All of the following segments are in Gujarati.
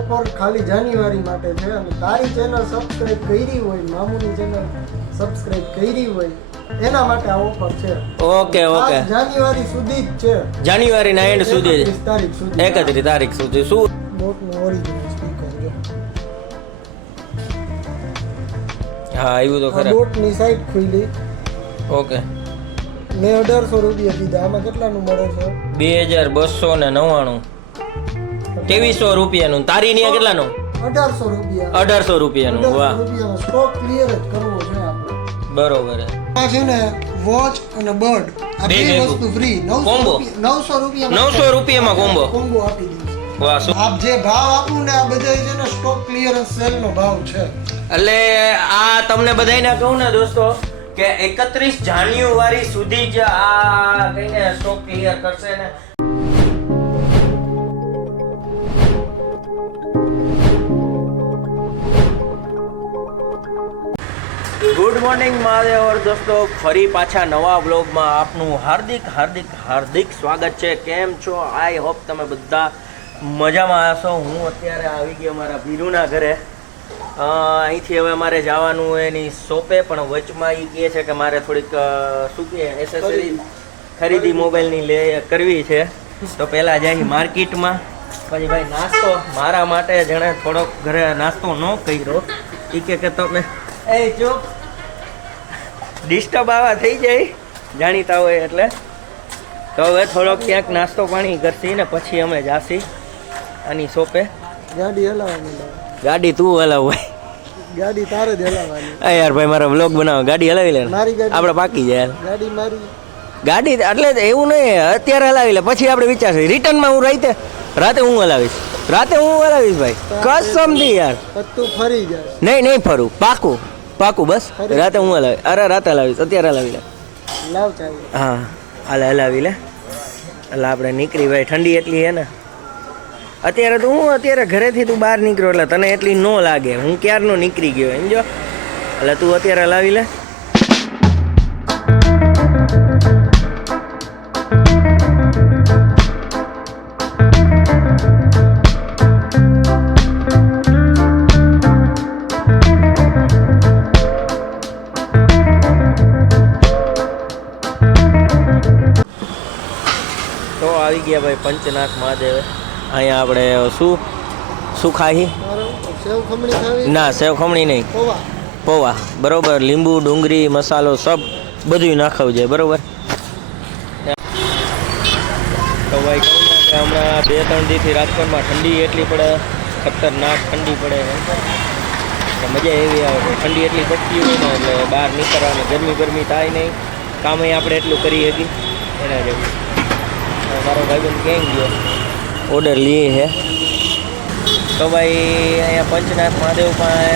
ઓફર ખાલી જાન્યુઆરી માટે છે અને તારી ચેનલ સબસ્ક્રાઇબ કરી હોય મામુની ચેનલ સબસ્ક્રાઇબ કરી હોય એના માટે આ ઓફર છે. Okay okay. જાન્યુઆરી સુધી જ છે. જાન્યુઆરીના એન્ડ સુધી તારીખ સુધી. એકત્રીસ તારીખ સુધી. શું? બોટનું ઓરિજિનલ સ્પીકર હા આવ્યું તો ખરા. બોટની સાઈડ ખુલી. ઓકે. મેં અઢારસો રૂપિયા દીધા આમાં કેટલાનું મળે છે? બે હજાર બસો ને નવ્વાણું. ત્રેવીસો રૂપિયાનું? તારી ને કેટલાનું? અઢારસો રૂપિયા. અઢારસો રૂપિયાનું વાહ. સ્ટોક ક્લિયર જ કરવો છે આપણે. બરોબર આ છે ને વોચ અને બર્ડ આ બે વસ્તુ ફ્રી કોમ્બો. નવસો રૂપિયા નવસો રૂપિયામાં કોમ્બો. કોમ્બો આપી દઈશ આપ જે ભાવ આપું ને આ બધા છે ને સ્ટોક ક્લિયરન્સ સેલ નો ભાવ છે. એટલે આ તમને બધાયને કહું ને દોસ્તો કે એકત્રીસ જાન્યુઆરી સુધી જ આ કહીને સ્ટોક ક્લિયર કરશે ને. ગુડ મોર્નિંગ મહાદેવર દોસ્તો ફરી પાછા નવા બ્લોગમાં આપનું હાર્દિક હાર્દિક હાર્દિક સ્વાગત છે. કેમ છો? આઈ હોપ તમે બધા મજામાં હશો. હું અત્યારે આવી ગયો મારા બીરુના ઘરે. અહીંથી હવે મારે જવાનું એની શોપે પણ વચમાં એ કહે છે કે મારે થોડીક શું કહે એસેસરી ખરીદી મોબાઈલની લે કરવી છે. તો પહેલાં જાય માર્કેટમાં. પછી ભાઈ નાસ્તો. મારા માટે જેણે થોડોક ઘરે નાસ્તો ન કર્યો. એ કહે કે તમે એ ચૂપ. ડિસ્ટર્બ આવા થઈ જાય જાણીતા હોય એટલે. તો હવે થોડોક ક્યાંક નાસ્તો પાણી કરશી ને પછી અમે જાશી આની શોપે. ગાડી હલાવવાની ગાડી તું હલાવ ભાઈ. ગાડી તારે જ હલાવવાની. હા યાર ભાઈ મારો બ્લોગ બનાવો. ગાડી હલાવી લે. આપણે પાકી જાય ગાડી મારી. ગાડી એટલે એવું નહીં અત્યારે હલાવી લે. પછી આપણે વિચારશું. રિટર્નમાં હું રાતે રાતે હું હલાવીશ? રાતે હું હલાવીશ ભાઈ? કસમથી યાર. તું ફરી જાય. નહીં નહીં ફરું. પાકું. પાકું બસ? રાતે હું હલાવી અરે રાતે હલાવીશ. અત્યારે હલાવી લે. લાવ હા હાલે હલાવી લે. એટલે આપણે નીકળી ભાઈ ઠંડી એટલી હે ને. અત્યારે તો હું અત્યારે ઘરેથી તું બહાર નીકળ્યો એટલે તને એટલી ન લાગે. હું ક્યારનો નીકળી ગયો એમ જો એટલે તું અત્યારે હલાવી લે. આવી પંચનાથ મહાદેવ. અહીંયા આપણે શું? શું ખાહી ના સેવ ખમણી નહીં. પૌવા. બરોબર લીંબુ ડુંગળી મસાલો સબ બધું નાખવું જોઈએ બરોબર? તો ભાઈ કહું ને કે હમણાં બે ત્રણ દીથી રાજકોટમાં ઠંડી એટલી પડે ખતરનાક ઠંડી પડે. મજા એવી આવે ઠંડી એટલી પડતી હોય ને એટલે બહાર નીકળવાની ગરમી ગરમી થાય નહીં. કામે આપણે એટલું કરી શકીએ. એના જેવું. મારો ભાઈબંધ ક્યાંય ગયો? ઓર્ડર લઈએ છે તો ભાઈ, અહીંયા પંચનાથ મહાદેવ પાસે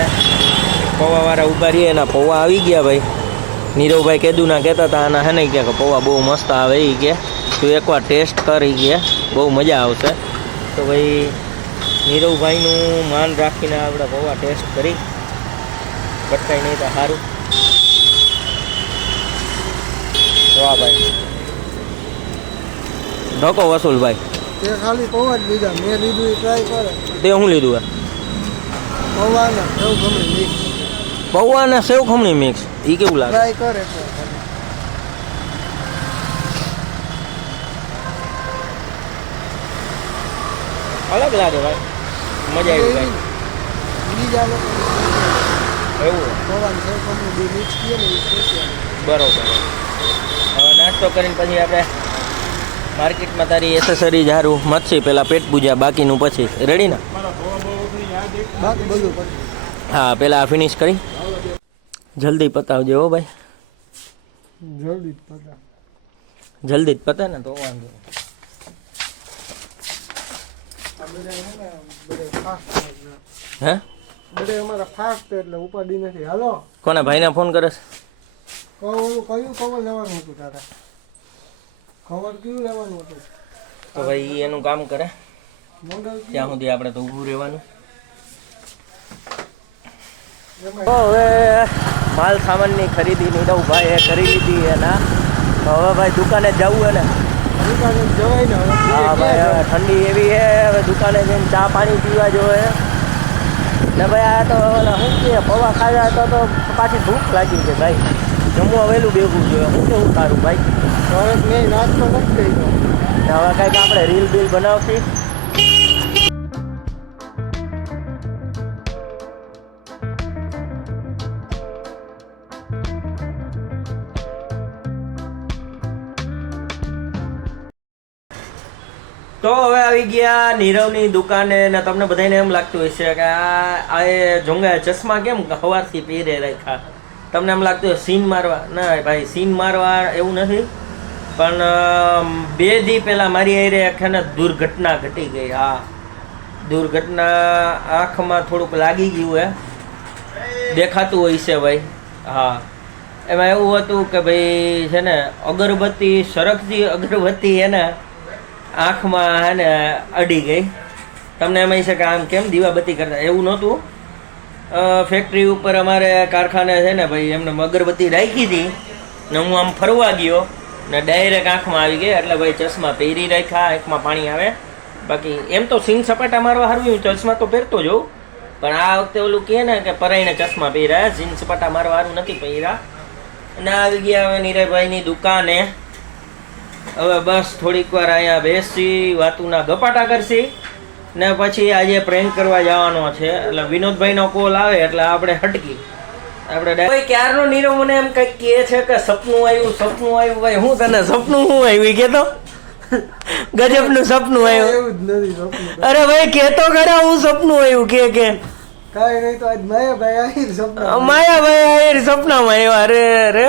પૌવાવાળા ઊભા રહીએ એના પૌવા આવી ગયા ભાઈ. નીરવભાઈ કેદુના કહેતા હતા, આના હે નહીં કે પૌવા બહુ મસ્ત આવે એ કે. તું એકવાર ટેસ્ટ કરી ગયા બહુ મજા આવશે. તો ભાઈ, નીરવભાઈનું માન રાખીને આપણે પૌવા ટેસ્ટ કરી. ભટકાઈ નહીં તો સારું વાહ ભાઈ. ધક્કો વસૂલ ભાઈ તે ખાલી પૌવા જ લીધા. મેં લીધું એ ટ્રાય કરે. તે શું લીધું પૌવાના સેવ ખમણી મિક્સ પૌવાના સેવ ખમણી મિક્સ એ કેવું લાગે? ટ્રાય કરે અલગ લાગે ભાઈ. મજા આવી ભાઈ બીજા એવું પૌવા ને સેવ ખમણી મિક્સ કરીએ ને બરોબર. હવે નાસ્તો કરીને પછી આપણે માર્કેટમાં તારી એસેસરી હારું મચ્છી, પેલા પેટ પૂજા, બાકીનું પછી. રેડી ને? હા, પેલા ફિનિશ કરી. જલ્દી પતાવજે હો ભાઈ. જલ્દી જલ્દી જ પતે ને તો વાંધો હે? બધા અમારા હાલો કોને ભાઈને ફોન કરે કયું કવર લેવાનું હતું તારે? કવર કયું લેવાનું હતું? તો ભાઈ એનું કામ કરે. ત્યાં સુધી આપણે તો ઊભું રહેવાનું. તો હવે માલ સામાનની ખરીદી નીરવભાઈએ કરી લીધી એના. હવે ભાઈ દુકાને જવું હે ને? દુકાને જવાય ને હવે. હા ભાઈ હવે ઠંડી એવી છે હવે દુકાને જઈને ચા પાણી પીવા જોવે ને ભાઈ આ તો ઓલા શું કે પૌવા ખાધા તો તો પાછી ભૂખ લાગી છે ભાઈ. જમવા વહેલું બેગું જોઈએ. શું કેવું તારું ભાઈ? હવે મેં નાસ્તો નથી કર્યો. હવે કંઈક આપણે રીલ બીલ બનાવશી. તો હવે આવી ગયા નીરવની દુકાને ને તમને બધાને એમ લાગતું હશે કે આ આ એ જોંગા ચશ્મા કેમ હવારથી પહેરે રાખ્યા? તમને એમ લાગતું હોય સીન મારવા? ના ભાઈ, સીન મારવા એવું નથી. પણ બે દી પહેલાં મારી આરે છે ને દુર્ઘટના ઘટી ગઈ. હા. દુર્ઘટના આંખમાં થોડુંક લાગી ગયું હે. દેખાતું હોય છે ભાઈ. હા. એમાં એવું હતું કે ભાઈ, છે ને, અગરબત્તી સરકતી અગરબત્તી એને આંખમાં હે ને, અડી ગઈ. તમને એમ છે કે આમ કેમ દીવાબત્તી કરતા? એવું નહોતું. ફેક્ટરી ઉપર અમારે કારખાને છે ને ભાઈ, એમને અગરબત્તી રાખી હતી ને હું આમ ફરવા ગયો. ને ડાયરેક્ટ આંખમાં આવી ગયા એટલે ભાઈ ચશ્મા પહેરી રાખ્યા, આંખમાં પાણી આવે. બાકી એમ તો સિંગ સપાટા મારવા હારું હું ચશ્મા તો પહેરતો જોઉં પણ આ વખતે ઓલું કહે ને કે પરાઈને ચશ્મા પહેર્યા, સિંગ સપાટા મારવા હારું નથી પહેર્યા. અને આવી ગયા હવે નીરજભાઈની દુકાને. હવે બસ થોડીક વાર અહીંયા બેસી, વાતુના ગપાટા કરશી. ને પછી આજે પ્રેન્ક કરવા જવાનો છે. એટલે વિનોદભાઈનો કોલ આવે એટલે આપણે હટકી આપણે ભાઈ ક્યારનો નીરવ મને એમ કંઈક કહે છે કે સપનું આવ્યું સપનું આવ્યું ભાઈ હું તને સપનું શું આવ્યું? કે તો ગજબનું સપનું આવ્યું. એવું જ નથી અરે ભાઈ કેતો ખરા હું સપનું આવ્યું કે કે. કાંઈ નહીં તો આજ માયાભાઈ આહિર સપના માયાભાઈ આયર સપનામાં આવ્યા. અરે અરે.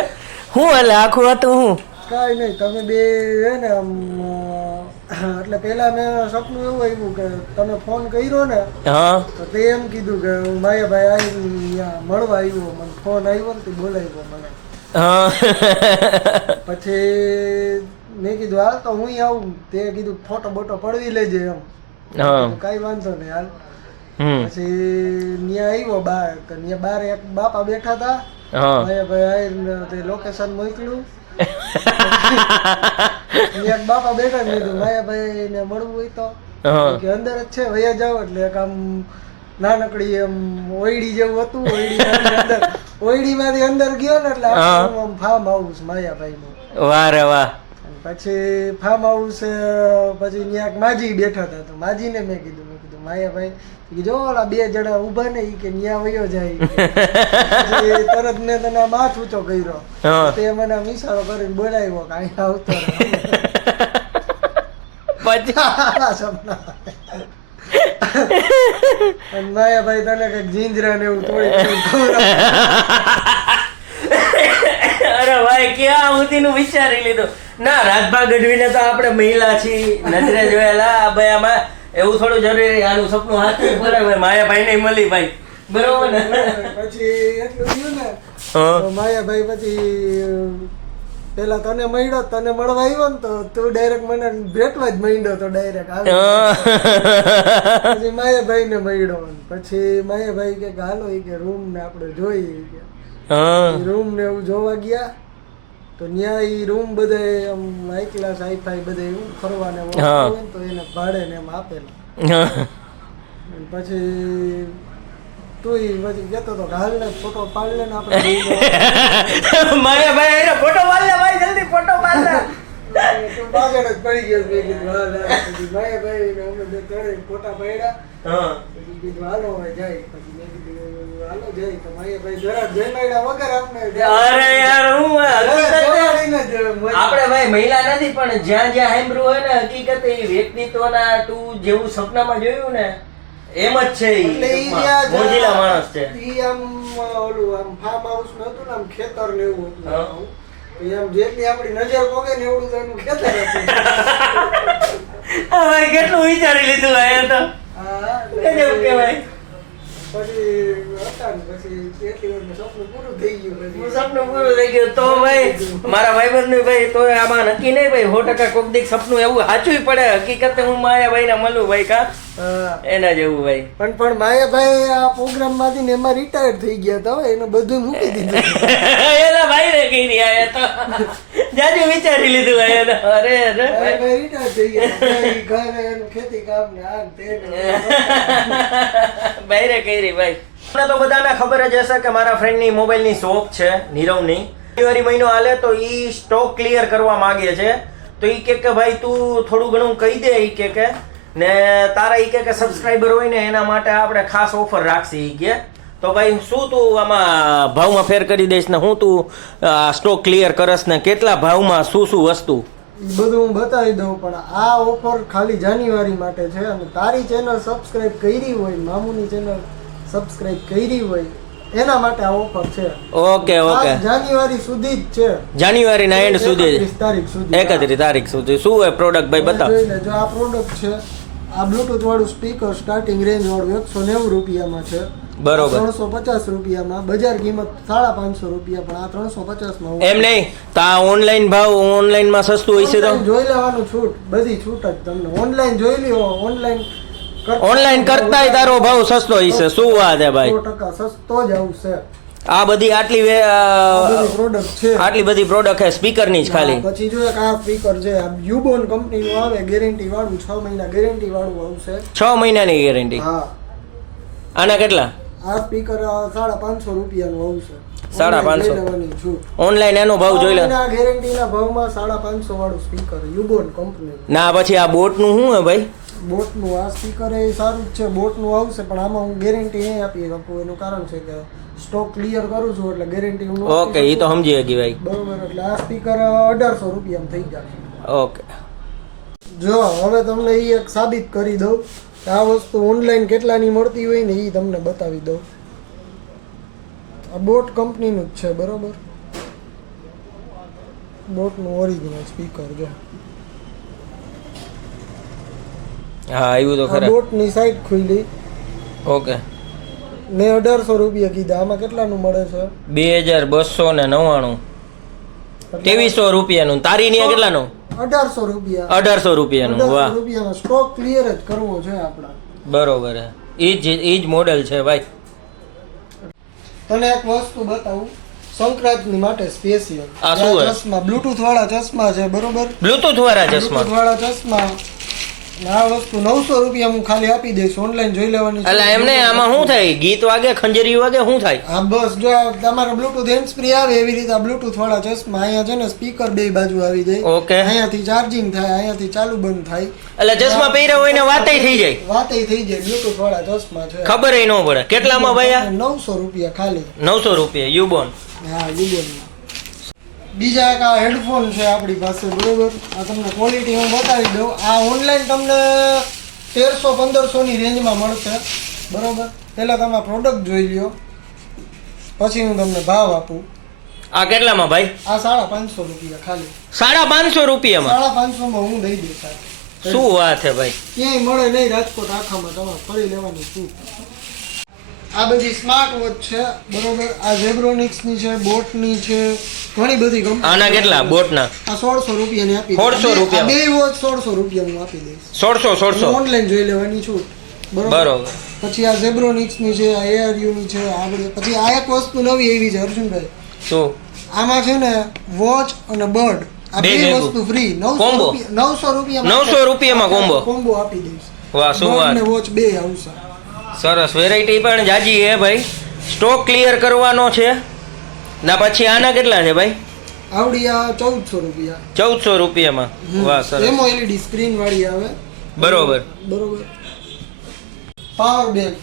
હું એટલે આખું હતું હું? કાંઈ નહીં તમે બે ને આમ એટલે પેલા મેં સપનું એવું આવ્યું કે તમે ફોન કર્યો ને હા. તો તે એમ કીધું કે હું માયાભાઈ આહિર અહીંયા મળવા આવ્યો મને ફોન આવ્યો ને તે બોલાવ્યો મને. પછી મેં કીધું હાલ તો હું આવું. તે કીધું ફોટો બોટો પડવી લેજે એમ. કઈ વાંધો નહીં હાલ. પછી ત્યાં આવ્યો બાર ત્યાં બાર એક બાપા બેઠા હતા ભાઈ આહિર તે લોકેશન મોકલ્યું. એક બાપા બેઠા મેં કીધું માયાભાઈ ને મળવું હોય તો. કે અંદર જ છે વયા જાવ એટલે એક આમ નાનકડી એમ ઓયડી જેવું હતું ઓયડી અંદર ઓયડી માંથી અંદર ગયો ને એટલે આમ ફાર્મ હાઉસ માયાભાઈ નું વાહ રે વાહ. પછી ફાર્મ હાઉસ પછી ત્યાં એક માજી બેઠા હતા તો માજીને મેં કીધું માયાભાઈ ભાઈ જો ઓલા બે જણા ઊભા ને કે ન્યા વયો જાય. તરત ને તને માથ ઊંચો કર્યો. તે મને આમ કરીને બોલાવ્યો કે અહીંયા આવતો. પછી? માયાભાઈ તને કંઈક જીંજરા ને એવું તોડી અરે ભાઈ ક્યાં હુંતીનું વિચારી લીધું? ના રાજભા ગઢવીને તો આપણે મહિલા છીએ. નજરે જોયેલા આ ભાઈ આમાં એવું થોડું જરૂરી આનું સપનું હાથે ભાઈ. માયાભાઈ ને મળી ભાઈ. બરોબર ને? પછી એટલું થયું ને માયા તો માયાભાઈ પછી પેલા તને મળ્યો તને મળવા આવ્યો ને તો તું ડાયરેક્ટ મને ભેટવા જ માંડ્યો તો ડાયરેક્ટ આવી. પછી માયાભાઈ ને મળ્યો પછી માયાભાઈ કે હાલો એ કે રૂમ ને આપણે જોઈએ રૂમ ને એવું જોવા ગયા તો ન્યા એ રૂમ બધે આમ હાઈ ક્લાસ હાઈ ફાઈ બધે એવું ફરવાને હોય તો એને ભાડે ને એમ આપેલા. પછી તું ઈ પછી કેતો તો હાલ ને ફોટો પાડ લે ને આપણે માયાભાઈ આઈને ફોટો પાડ લે ભાઈ જલ્દી ફોટો પાડ લે. તું પાછળ જ પડી ગયો મેં કીધું હાલ હાલ. પછી અમે ત્રણેય ફોટા પાડ્યા. હા. આપણે ભાઈ મહિલા નથી પણ જ્યાં જ્યાં સાંભળ્યું હોય ને હકીકત એ વ્યક્તિત્વના તું જેવું સપનામાં જોયું ને એમ જ છે મોજીલા માણસ છે. ઈ આમ ઓલું આમ ફાર્મ હાઉસ નતું ને આમ ખેતર ને એવું હતું. જેટલી આપણી નજર પોગે ને એવડું તો એનું ખેતર હતું. કેટલું વિચારી લીધું આ તો. એટલે ગજબ કહેવાય. પછી ને સપનું પૂરું થઈ ગયું તો ભાઈ મારા ભાઈબંધનું ભાઈ તો આમાં નક્કી નહીં ભાઈ સો ટકા કોક દીક સપનું એવું સાચું પડે. હકીકતે હું માયાભાઈને મળું ભાઈ કા? એના જેવું ભાઈ. પણ પણ માયાભાઈ આ પ્રોગ્રામમાંથી ને એમાં રિટાયર થઈ ગયા હો, એને બધું મૂકી દીધું. એના ભાઈ ને કઈ તો. જાજુ વિચારી લીધું ભાઈ એને. અરે અરે રિટાયર થઈ ગયા એનું ખેતી કામ ને આ તે ભાઈ કઈ રહી ભાઈ. તમને તો બધાને ખબર જ હશે કે મારા ફ્રેન્ડની મોબાઈલની શોપ છે, નીરવની. જાન્યુઆરી મહિનો હાલે તો એ સ્ટોક ક્લિયર કરવા માગે છે. તો એ કે કે ભાઈ તું થોડું ઘણું કહી દે એ કે કે. ને તારા એ કે કે સબસ્ક્રાઈબર હોય ને એના માટે આપણે ખાસ ઓફર રાખશી એ કે. તો ભાઈ શું તું આમાં ભાવમાં ફેર કરી દઈશ ને હું તું સ્ટોક ક્લિયર કરસ ને કેટલા ભાવમાં શું શું વસ્તુ? બધું હું બતાવી દઉં, પણ આ ઓફર ખાલી જાન્યુઆરી માટે છે અને તારી ચેનલ સબસ્ક્રાઈબ કરી હોય, મામુની ચેનલ સબસ્ક્રાઇબ કરી હોય એના માટે આ ઓફર છે. Okay okay. જાન્યુઆરી સુધી જ છે. જાન્યુઆરીના એન્ડ સુધી 31 તારીખ સુધી એકત્રીસ તારીખ સુધી. શું હોય પ્રોડક્ટ ભાઈ બતાવ. જો આ પ્રોડક્ટ છે. આ બ્લૂટૂથ વાળું સ્પીકર સ્ટાર્ટિંગ રેન્જ વાળું એકસો નેવું રૂપિયામાં છે. બરોબર. ત્રણસો પચાસ રૂપિયામાં. બજાર કિંમત સાડા પાંચસો રૂપિયા પણ આ ત્રણસો પચાસમાં એમ નહીં? તો આ ઓનલાઈન ભાવ ઓનલાઈનમાં સસ્તું હોય છે તો? જોઈ લેવાનું છૂટ. બધી છૂટ જ તમને. ઓનલાઈન જોઈ લ્યો ઓનલાઈન ઓનલાઈન કરતા તારો ભાવ સસ્તો હશે શું વાત હે ભાઈ? સસ્તો જ આવશે આ બધી આટલી પ્રોડક્ટ છે. આટલી બધી પ્રોડક્ટ છે સ્પીકરની જ ખાલી. પછી જો એક આ સ્પીકર છે આ યુબોન કંપનીનું આવે ગેરંટી વાળું છ મહિના ગેરંટી વાળું આવશે છ. મહિનાની ગેરંટી હા. આના કેટલા? આ સ્પીકર સાડા પાંચસો રૂપિયાનું આવશે સાડા પાંચસો. ઓનલાઈન એનો ભાવ જોઈ લે. ગેરંટીના ભાવમાં સાડા પાંચસો વાળું સ્પીકર યુબોન કંપની ના. પછી આ બોટનું શું હે ભાઈ? બોટનું આ સ્પીકર એ સારું જ છે બોટનું આવશે પણ આમાં હું ગેરંટી નહીં આપી શકું. એનું કારણ છે કે સ્ટોક ક્લિયર કરું છું એટલે ગેરંટી હું ઓકે એ તો સમજી ગઈ ભાઈ. બરોબર એટલે આ સ્પીકર અઢારસો રૂપિયામાં થઈ જશે ઓકે જો હવે તમને એ એક સાબિત કરી દઉં કે આ વસ્તુ ઓનલાઈન કેટલાની મળતી હોય ને એ તમને બતાવી દઉં. આ બોટ કંપનીનું જ છે બરોબર? બોટનું ઓરિજિનલ સ્પીકર જો. હા આવ્યું તો ખરા. બોટની સાઈડ ખુલી ઓકે. મેં અઢારસો રૂપિયા કીધા. આમાં કેટલાનું મળે છે? બે હજાર બસો ને નવ્વાણું. ત્રેવીસો રૂપિયાનું. તારી ને કેટલાનું? અઢારસો રૂપિયા. અઢારસો રૂપિયાનું વાહ. રૂપિયાનો સ્ટોક ક્લિયર જ કરવો છે આપણા. બરોબર ઈ જ જ મોડેલ છે ભાઈ. તને એક વસ્તુ બતાવું. સંક્રાંતિ માટે સ્પેશિયલ આ શું? ચશ્મા બ્લુટુથ વાળા ચશ્મા છે બરોબર? બ્લુટુથ વાળા ચશ્મા? વાળા ચશ્મા. ને વસ્તુ નવસો રૂપિયા હું ખાલી આપી દઈશ. ઓનલાઈન જોઈ લેવાની એટલે એમને આમાં શું થાય? ગીત વાગે ખંજરી વાગે શું થાય? હા બસ જો આ બ્લુટૂથ હેન્ડ ફ્રી આવે એવી રીતે બ્લુટૂથ વાળા ચશ્મા અહીંયા છે ને સ્પીકર બે બાજુ આવી જાય. ઓકે. અહીંયાથી ચાર્જિંગ થાય અહીંયાથી ચાલુ બંધ થાય. એટલે ચશ્મા પહેર્યા હોય ને વાતે થઈ જાય. વાતે થઈ જાય બ્લુટૂથ વાળા ચશ્મા છે. ખબર ન પડે. કેટલામાં ભાઈ નવસો રૂપિયા ખાલી. નવસો રૂપિયા યુબોન. હા યુગલમાં બીજા એક આ હેડફોન છે આપણી પાસે બરોબર? આ તમને ક્વોલિટી હું બતાવી દઉં. આ ઓનલાઈન તમને તેરસો પંદરસોની રેન્જમાં મળશે. બરોબર? પહેલાં તમે પ્રોડક્ટ જોઈ લ્યો. પછી હું તમને ભાવ આપું. આ કેટલામાં ભાઈ? આ સાડા પાંચસો રૂપિયા ખાલી. સાડા પાંચસો રૂપિયામાં? સાડા પાંચસોમાં હું દઈ દઈશ શું વાત છે ભાઈ? ક્યાંય મળે નહીં રાજકોટ આખામાં તમારે ફરી લેવાની શું? આ બધી સ્માર્ટ વોચ છે બરોબર? આ ઝેબ્રોનિક્સની છે બોટની છે ઘણી બધી કંપની આના કેટલા? બોટના? આ સોળસો રૂપિયાની આપી 1600 રૂપિયા. બે વોચ 1600 રૂપિયા હું આપી દઈશ 1600 1600 ઓનલાઈન જોઈ લેવાની છું. બરોબર? પછી આ ઝેબ્રોનિક્સની છે આ ARU ની છે આ બધી. પછી આ એક વસ્તુ નવી એવી છે અર્જુનભાઈ. શું? આમાં છે ને વોચ અને બર્ડ આ બે વસ્તુ ફ્રી નવસો Combo. રૂપિયા નવસો રૂપિયા 900 રૂપિયામાં કોમ્બો? કોમ્બો આપી દઈશ. વાહ શું વાત. વોચ બે આવશે. સરસ વેરાયટી પણ જાજી હે ભાઈ. સ્ટોક ક્લિયર કરવાનો છે. ના પછી આના કેટલા છે ભાઈ? આવડી આ ચૌદસો રૂપિયા. ચૌદસો રૂપિયામાં. વાહ સરસ. એમો એલઈડી સ્ક્રીન વાળી આવે. બરોબર. બરોબર. પાવર બેંક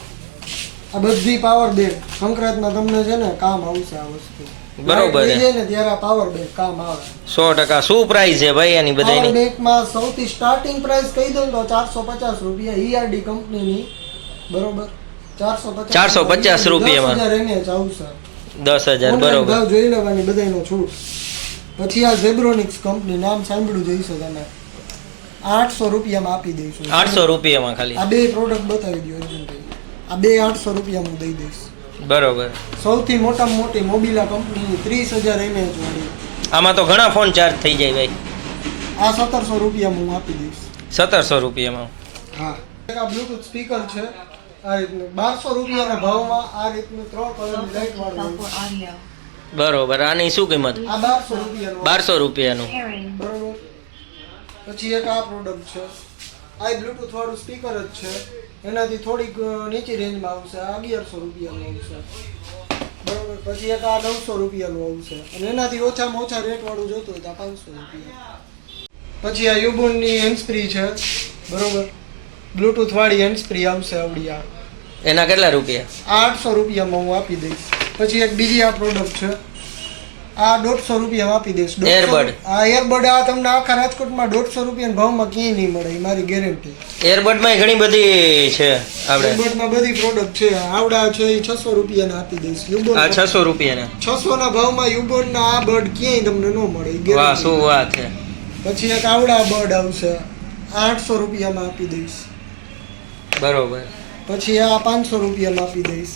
આ બધી પાવર બેંક સંક્રાંતમાં તમને છે ને કામ આવશે આ વસ્તુ. બરોબર છે. ને ત્યારે પાવર બેંક કામ આવે. સો ટકા શું પ્રાઇસ છે ભાઈ એની બધાની બેંકમાં સૌથી સ્ટાર્ટિંગ પ્રાઇસ કહી દઉં તો ચારસો પચાસ રૂપિયા ઈઆરડી કંપનીની બરોબર? ચારસો પચાસ 450 રૂપિયામાં. દસ હજાર બરોબર. ભાવ જોઈ લેવાની બધાયનો છૂટ. પછી આ ઝેબ્રોનિક્સ કંપની નામ સાંભળ્યું જોઈશે તમે આઠસો રૂપિયામાં આપી દઈશું આઠસો રૂપિયામાં ખાલી. આ બે પ્રોડક્ટ બતાવી દો અર્જુનભાઈ આ બે આઠસો રૂપિયામાં હું દઈ દઈશ. બરોબર. સૌથી મોટામાં મોટી મોબીલા કંપની ત્રીસ હજાર એમએચ વાળી. આમાં તો ઘણા ફોન ચાર્જ થઈ જાય ભાઈ. આ સત્તરસો રૂપિયામાં હું આપી દઈશ. સત્તરસો રૂપિયામાં. હા. એક આ બ્લૂટૂથ સ્પીકર છે. આ રીતનું. બારસો રૂપિયાના ભાવમાં આ રીતનું ત્રણ કલરની લાઇટ વાળું બરોબર. આની શું કિંમત? આ બારસો રૂપિયાનું. બારસો રૂપિયાનું. બરોબર. પછી એક આ પ્રોડક્ટ છે. આ બ્લૂટૂથ વાળું સ્પીકર જ છે. એનાથી થોડીક અ, નીચી રેન્જમાં આવશે. આ અગિયારસો રૂપિયાનું આવશે. બરોબર. પછી એક આ નવસો રૂપિયાનું આવશે. અને એનાથી ઓછામાં ઓછા રેટ વાળું જોતું હોય તો આ પાંચસો રૂપિયા. પછી આ યુબોનની હેન્ડસ્પ્રી છે. બરોબર. બ્લૂટૂથ વાળી હેન્ડસ્પ્રી આવશે આવડી આ. એના કેટલા રૂપિયા? આઠસો રૂપિયામાં હું આપી દઈશ. પછી એક બીજી આ પ્રોડક્ટ છે. આ દોઢસો રૂપિયામાં આપી દઈશ. એરબડ આ એરબડ આ તમને આખા રાજકોટમાં દોઢસો રૂપિયાના ભાવમાં ક્યાંય નહીં મળે એ મારી ગેરંટી એરબડમાં ઘણી બધી છે આપણે. એરબડમાં બધી પ્રોડક્ટ છે. આવડા છે એ છસો રૂપિયાના આપી દઈશ. આ છસો રૂપિયાના. છસો ના ભાવમાં યુબોનના આ બર્ડ ક્યાંય તમને ન મળે વાહ શું વાત છે. પછી એક આવડા બર્ડ આવશે. આઠસો રૂપિયામાં આપી દઈશ. બરોબર. પછી આ પાંચસો રૂપિયામાં આપી દઈશ.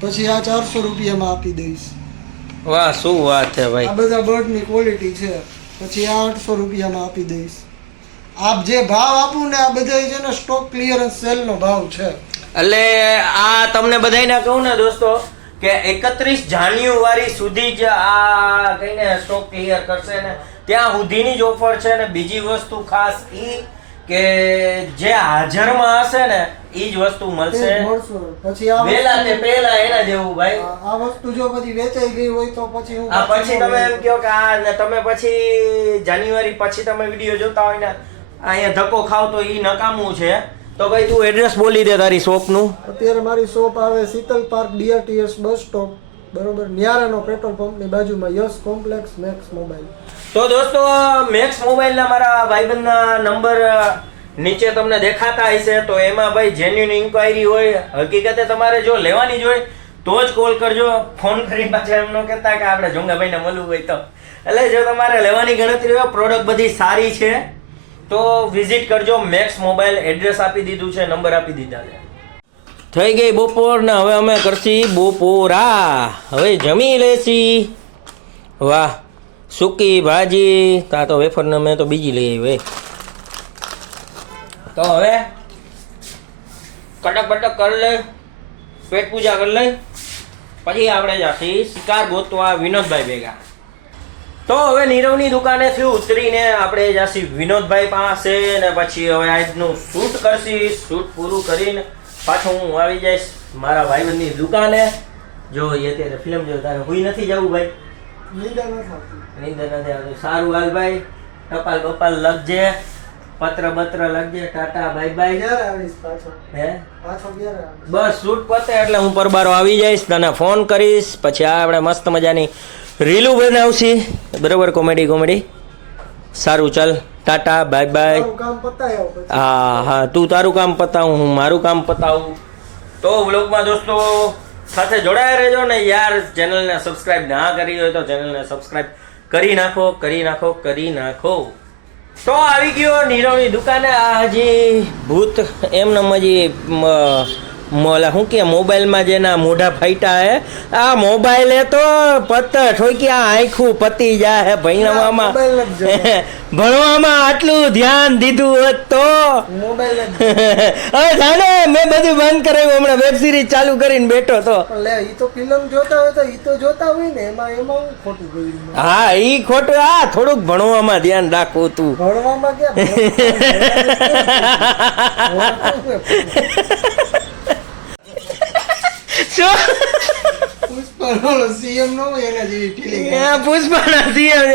પછી આ ચારસો રૂપિયામાં આપી દઈશ. વાહ શું વાત છે ભાઈ. આ બધા બર્ડની ક્વોલિટી છે. પછી આ આઠસો રૂપિયામાં આપી દઈશ. આપ જે ભાવ આપું ને આ બધા છે ને સ્ટોક ક્લિયરન્સ સેલનો ભાવ છે. એટલે આ તમને બધાયને કહું ને દોસ્તો કે એકત્રીસ જાન્યુઆરી સુધી જ આ કહીને સ્ટોક ક્લિયર કરશે ને. ત્યાં સુધીની જ ઓફર છે ને બીજી વસ્તુ ખાસ ઈ કે જે હાજરમાં હશે ને એ જ વસ્તુ મળશે. પછી આ વેલા તે પહેલા એના જેવું ભાઈ. આ વસ્તુ જો પછી વેચાઈ ગઈ હોય તો પછી હું આ પછી તમે એમ કહો કે આ ને તમે પછી જાન્યુઆરી પછી તમે વીડિયો જોતા હોય ને અહીંયા ધક્કો ખાવ તો એ નકામું છે. તો ભાઈ તું એડ્રેસ બોલી દે તારી શોપનું. અત્યારે મારી શોપ આવે Shital park DRTS bus stop. બરોબર, નિયારાનો પેટ્રોલ પંપની બાજુમાં યસ કોમ્પ્લેક્સ મેક્સ મોબાઈલ. તો દોસ્તો, મેક્સ મોબાઈલના મારા ભાઈબંધના નંબર નીચે તમને દેખાતા હશે. તો એમાં ભાઈ જેન્યુન ઇન્ક્વાયરી હોય, હકીકતે તમારે જો લેવાની જ હોય, તો જ કોલ કરજો. ફોન કરી પાછા એમ ન કહેતા કે આપણે જોંગાભાઈને મળવું હોય તો. એટલે જો તમારે લેવાની ગણતરી હોય પ્રોડક્ટ બધી સારી છે. તો વિઝિટ કરજો, મેક્સ મોબાઈલ એડ્રેસ આપી દીધું છે, નંબર આપી દીધા છે. થઈ ગઈ બપોર ને હવે અમે કરશી બપોરા. હવે જમી લેશી. વાહ, સૂકી ભાજી. તા તો વેફર ને મેં તો બીજી લઈ આવી તો હવે કટક બટક કરી લઈ, પેટ પૂજા કરી લે પછી આપણે જાશી શિકાર ગોતવા વિનોદભાઈ ભેગા. તો હવે નીરવની દુકાનેથી ઉતરીને આપણે જાશી વિનોદભાઈ પાસે ને પછી હવે આજનું શૂટ કરશી. શૂટ પૂરું કરીને પાછું હું આવી જઈશ મારા ભાઈબંધની દુકાને. જો એ અત્યારે ફિલ્મ જો તારે હુઈ નથી જવું ભાઈ? નિંદા નીંદર નથી આવતું સારું હાલ ભાઈ. ટપાલ બપાલ લખજે. પત્ર બત્ર લખજે. Tata bye bye. હે? બસ શૂટ પતે એટલે હું પરબારો આવી જઈશ તને ફોન કરીશ. પછી આ આપણે મસ્ત મજાની રીલું બનાવશી બરાબર કોમેડી કોમેડી. સારું ચાલ. Tata bye bye. હા હા તું તારું કામ પતાવું હું મારું કામ પતાવું. તો વ્લોગમાં દોસ્તો સાથે જોડાયા રહેજો ને યાર ચેનલને સબસ્ક્રાઇબ ના કરી હોય તો ચેનલને સબસ્ક્રાઇબ કરી નાખો કરી નાખો કરી નાખો. તો આવી ગયો નીરવની દુકાને. આ હજી ભૂત એમ નમ હજી ઓલા શું કે મોબાઈલમાં જેના મોઢા ફાઈટા હે આ મોબાઈલે તો પત્તર ઠોકી આ આંખું પતી જાય હે ભણવામાં. ભણવામાં આટલું ધ્યાન દીધું હોત તો. હવે જાણે મેં બધું બંધ કરાવ્યું હમણાં વેબ સિરીઝ ચાલુ કરીને બેઠો તો. લે ઈ તો ફિલ્મ જોતા હોય તો ઈ તો જોતા હોય ને એમાં એમાં ખોટું હા ઈ ખોટું આ થોડુંક ભણવામાં ધ્યાન રાખવું તું. ભણવામાં ક્યાં શું પુષ્પા સીએમ નો એના જેવી ફિલિંગ એ પુષ્પાના CM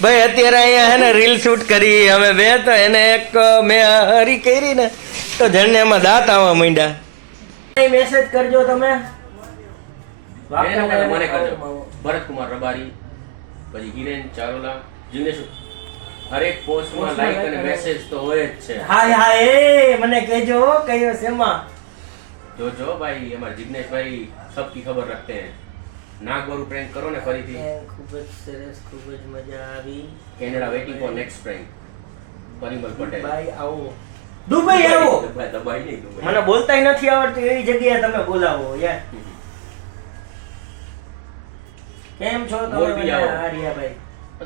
ભાઈ અત્યારે અહીંયા હે ને રીલ શૂટ કરી અમે બે તો એને એક મેં હરી કરી ને તો જણને એમાં દાંત આવવા માંડ્યા મેસેજ કરજો તમે મને કરજો ભરતકુમાર રબારી પછી હિરેન ચારોલા જિગ્નેશ હરેક પોસ્ટમાં લાઈક અને મેસેજ તો હોય જ છે હાય હાય એ મને કહેજો હો, કયો શેમાં જો જો ભાઈ અમારા જિગ્નેશભાઈ સબકી ખબર રખતે હૈ. નાગવારું પ્રેન્ક કરો ને ફરીથી. ખૂબ જ સરસ ખૂબ જ મજા આવી. Canada waiting for next prank Parimal Patel. ભાઈ આવો. દુબઈ આવો? દબાઈ- દુબઈ નહીં, દુબઈ. મને બોલતાય નથી આવડતું એવી જગ્યાએ તમે બોલાવો યાર. કેમ છો તમે મોરબી આવો. આર્યાભાઈ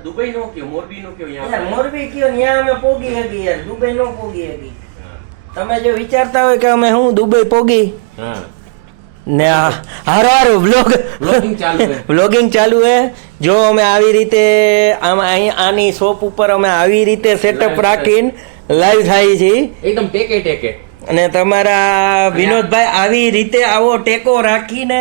દુબઈ નો કયો મોરબી નો કયો યાર મોરબી કયો ન્યા અમે પોગી હગી યાર. દુબઈ નો પોગી હગી. તમે જો વિચારતા હોય કે અમે હું દુબઈ પોગી? હા. ને હારો હારો બ્લોગ બ્લોગિંગ ચાલુ હે જો અમે આવી રીતે આમ અહીં આની શોપ ઉપર અમે આવી રીતે સેટઅપ રાખીને લાઈવ થાય છે. એકદમ ટેકે ટેકે. અને તમારા વિનોદભાઈ આવી રીતે આવો ટેકો રાખીને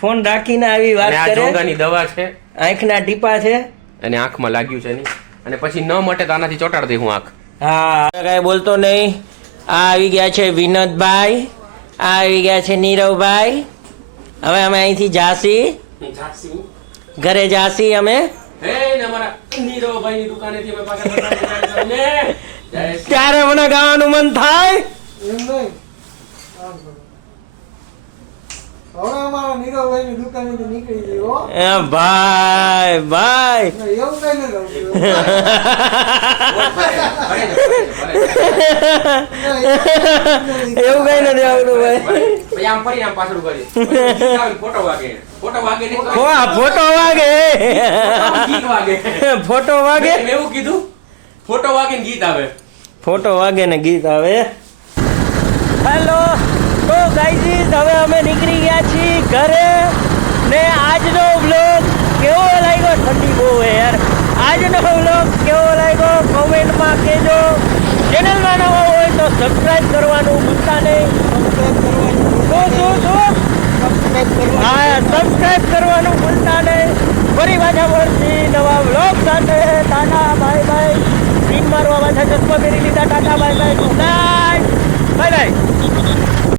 ફોન રાખીને આવી વાત કરે. જોગાની દવા છે. આંખના ટીપા છે. અને આંખમાં લાગ્યું છે નહીં અને પછી ન મટે તો આનાથી ચોટાડ દે હું આંખ. હા. કાંઈ બોલતો નહીં. આ આવી ગયા છે વિનોદભાઈ આ આવી ગયા છે નીરવભાઈ. હવે અમે અહીંથી જાસી. ઘરે જાસી અમે. હે ને અમારા નીરવભાઈની દુકાનેથી અમે પાછા બધા ને જય શ્રી- ત્યારે મને ગાવાનું મન થાય એમ નહીં આમ કરો. હવે અમારા નીરવભાઈની દુકાનેથી નીકળી ગઈ એ ભાઈ ભાઈ. એવું કઈ ન. એવું નથી આવડું ભાઈ. આમ ફરી આમ પાછળ કરી ફોટો વાગે. ફોટો વાગે ફોટો ફોટો એવું કીધું ફોટો વાગે ને ગીત આવે. ફોટો વાગે ને ગીત આવે. હેલો તો ગાઈઝીસ હવે અમે નીકળી ગયા છીએ ઘરે. ને આજનો વ્લોગ કેવો લાગ્યો? ઠંડી બહુ યાર. આજનો વ્લોગ કેવો લાગ્યો? કોમેન્ટમાં કહેજો. ચેનલમાં નવા હોય તો સબસ્ક્રાઈબ કરવાનું ભૂલતા નહીં. હા સબસ્ક્રાઇબ કરવાનું ભૂલતા નહીં. ફરી પાછા મળશી નવા વ્લોગ સાથે. Tata, bye by. સ્ક્રીન મારવા પાછા ચશ્મા પહેરી લીધા. Tata, bye bye. Good bye bye.